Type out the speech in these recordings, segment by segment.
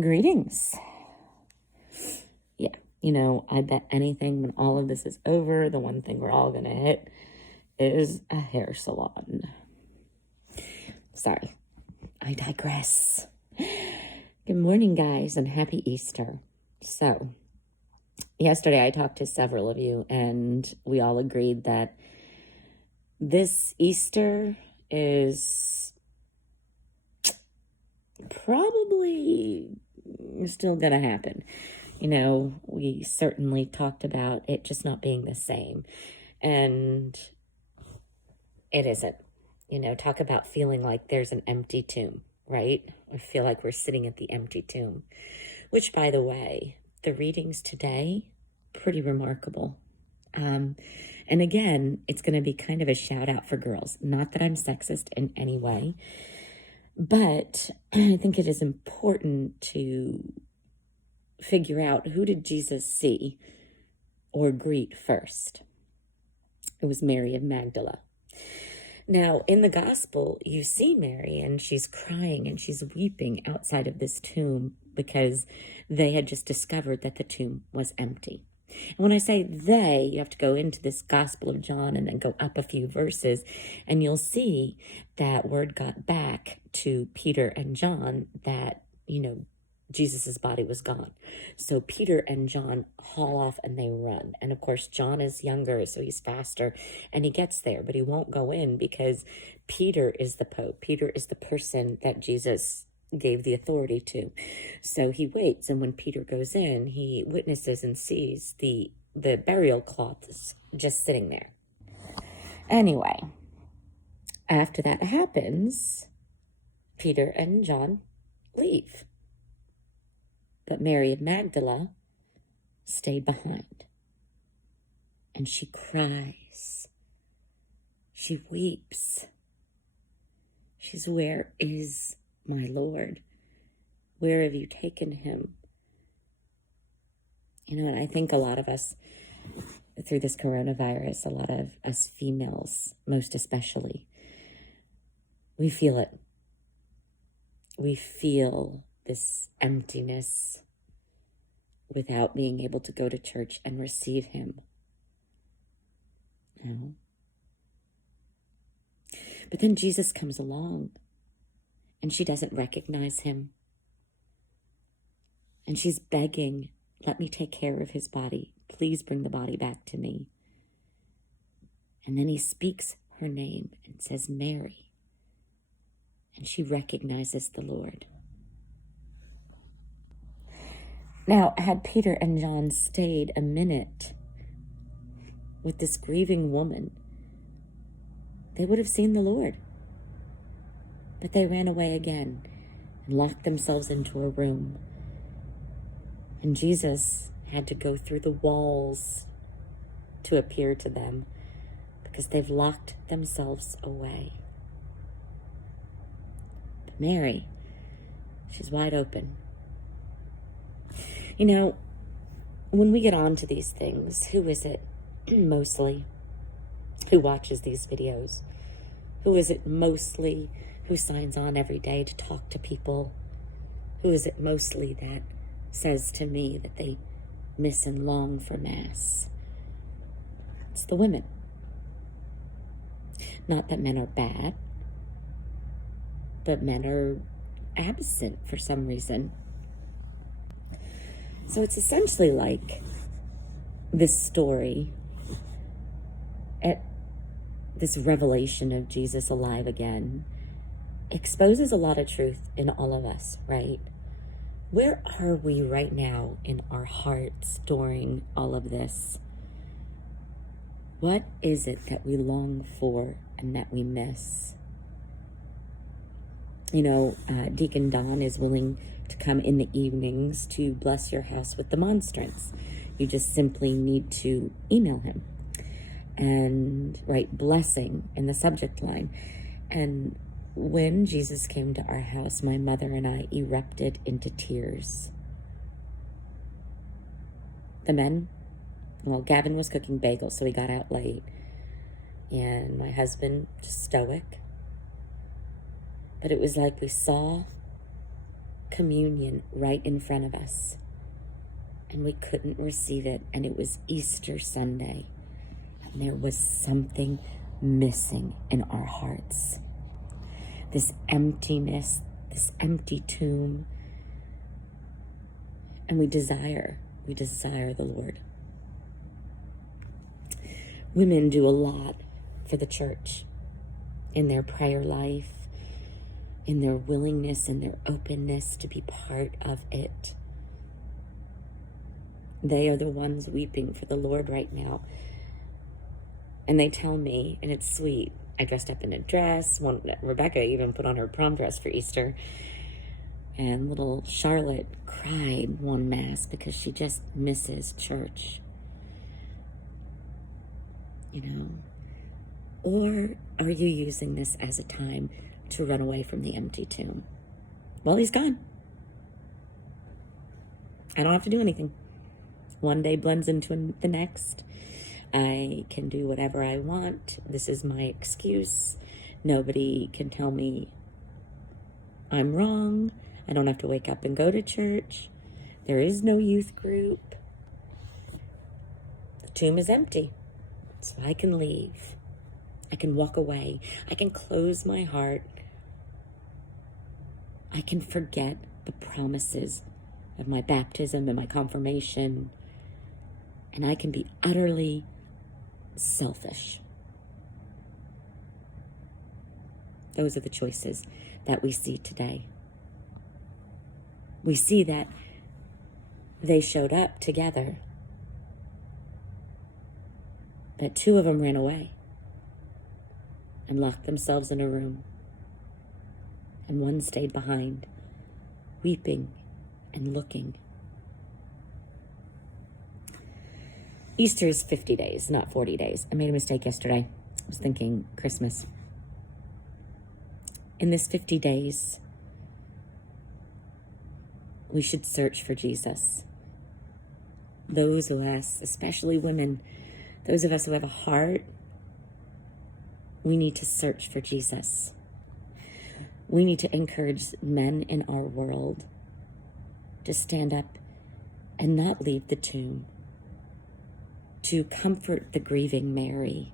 Greetings. Yeah, I bet anything when all of this is over, the one thing we're all going to hit is a hair salon. Sorry, I digress. Good morning, guys, and happy Easter. So, yesterday I talked to several of you, and we all agreed that this Easter is probably still going to happen. We certainly talked about it just not being the same. And it isn't. Talk about feeling like there's an empty tomb, right? I feel like we're sitting at the empty tomb. Which, by the way, the readings today, pretty remarkable. And again, it's going to be kind of a shout out for girls. Not that I'm sexist in any way, but I think it is important to figure out, who did Jesus see or greet first? It was Mary of Magdala. Now, in the gospel, you see Mary, and she's crying and she's weeping outside of this tomb because they had just discovered that the tomb was empty. And when I say they, you have to go into this Gospel of John and then go up a few verses, and you'll see that word got back to Peter and John that, Jesus's body was gone. So Peter and John haul off and they run. And of course, John is younger, so he's faster, and he gets there, but he won't go in because Peter is the Pope. Peter is the person that Jesus gave the authority to. So he waits, and when Peter goes in, he witnesses and sees the burial cloths just sitting there. Anyway, after that happens, Peter and John leave. But Mary of Magdala stayed behind. And she cries. She weeps. She's, "Where is my Lord? Where have you taken him?" And I think a lot of us, through this coronavirus, a lot of us females, most especially, we feel it. We feel this emptiness without being able to go to church and receive him. But then Jesus comes along, and she doesn't recognize him. And she's begging, "Let me take care of his body. Please bring the body back to me." And then he speaks her name and says, "Mary." And she recognizes the Lord. Now, had Peter and John stayed a minute with this grieving woman, they would have seen the Lord. But they ran away again and locked themselves into a room. And Jesus had to go through the walls to appear to them because they've locked themselves away. But Mary, she's wide open. When we get on to these things, who is it mostly who watches these videos? Who is it mostly who signs on every day to talk to people? Who is it mostly that says to me that they miss and long for Mass? It's the women. Not that men are bad, but men are absent for some reason. So it's essentially like this story, this revelation of Jesus alive again, exposes a lot of truth in all of us, right? Where are we right now in our hearts during all of this? What is it that we long for and that we miss? Deacon Don is willing to come in the evenings to bless your house with the monstrance. You just simply need to email him and write "blessing" in the subject line. And when Jesus came to our house, my mother and I erupted into tears. The men, Gavin was cooking bagels, so he got out late. And my husband, just stoic. But it was like we saw communion right in front of us, and we couldn't receive it, and it was Easter Sunday, and there was something missing in our hearts. This emptiness, this empty tomb, and we desire the Lord. Women do a lot for the church in their prayer life, in their willingness and their openness to be part of it. They are the ones weeping for the Lord right now. And they tell me, and it's sweet, I dressed up in a dress. Rebecca even put on her prom dress for Easter. And little Charlotte cried one Mass because she just misses church. You know? Or are you using this as a time to run away from the empty tomb? Well, he's gone. I don't have to do anything. One day blends into the next. I can do whatever I want. This is my excuse. Nobody can tell me I'm wrong. I don't have to wake up and go to church. There is no youth group. The tomb is empty, so I can leave. I can walk away. I can close my heart. I can forget the promises of my baptism and my confirmation. And I can be utterly selfish. Those are the choices that we see today. We see that they showed up together, but two of them ran away and locked themselves in a room, and one stayed behind, weeping and looking. Easter is 50 days, not 40 days. I made a mistake yesterday. I was thinking Christmas. In this 50 days, we should search for Jesus. Those of us, especially women, those of us who have a heart, we need to search for Jesus. We need to encourage men in our world to stand up and not leave the tomb, to comfort the grieving Mary,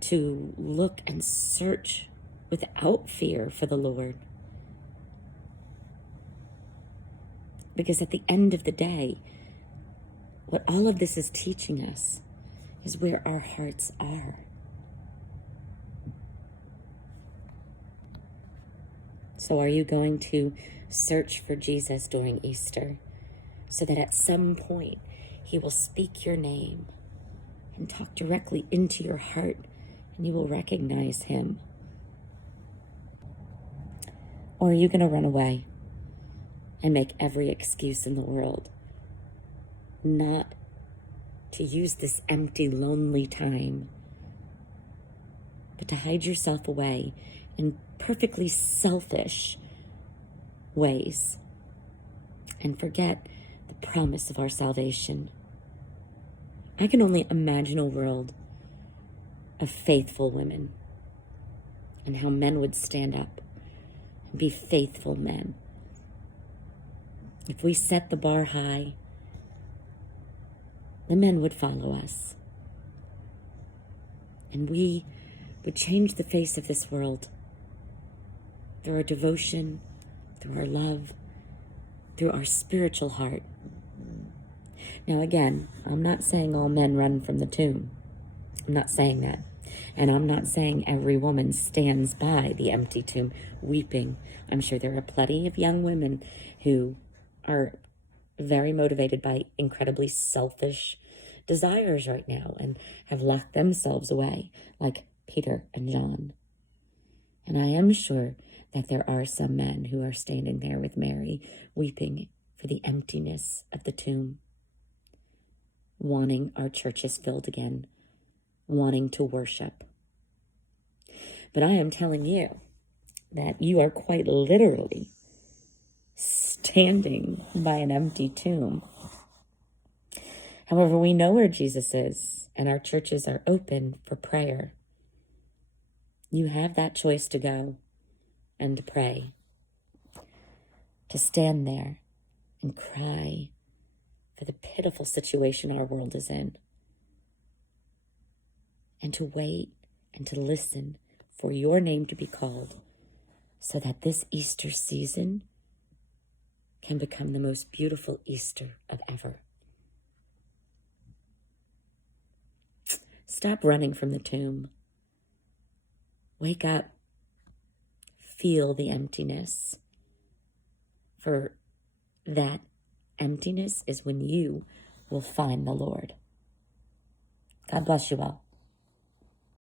to look and search without fear for the Lord. Because at the end of the day, what all of this is teaching us is where our hearts are. So are you going to search for Jesus during Easter so that at some point he will speak your name and talk directly into your heart and you will recognize him? Or are you going to run away and make every excuse in the world not to use this empty, lonely time, but to hide yourself away in perfectly selfish ways and forget the promise of our salvation? I can only imagine a world of faithful women and how men would stand up and be faithful men. If we set the bar high, the men would follow us. And we would change the face of this world through our devotion, through our love, through our spiritual heart. Now again, I'm not saying all men run from the tomb. I'm not saying that. And I'm not saying every woman stands by the empty tomb weeping. I'm sure there are plenty of young women who are very motivated by incredibly selfish desires right now and have locked themselves away, like Peter and John. And I am sure that there are some men who are standing there with Mary, weeping for the emptiness of the tomb, wanting our churches filled again, wanting to worship. But I am telling you that you are quite literally standing by an empty tomb. However, we know where Jesus is, and our churches are open for prayer. You have that choice to go and to pray. to stand there and cry for the pitiful situation our world is in, and to wait and to listen for your name to be called, so that this Easter season can become the most beautiful Easter of ever. Stop running from the tomb. Wake up. Feel the emptiness. For that emptiness is when you will find the Lord. God bless you all.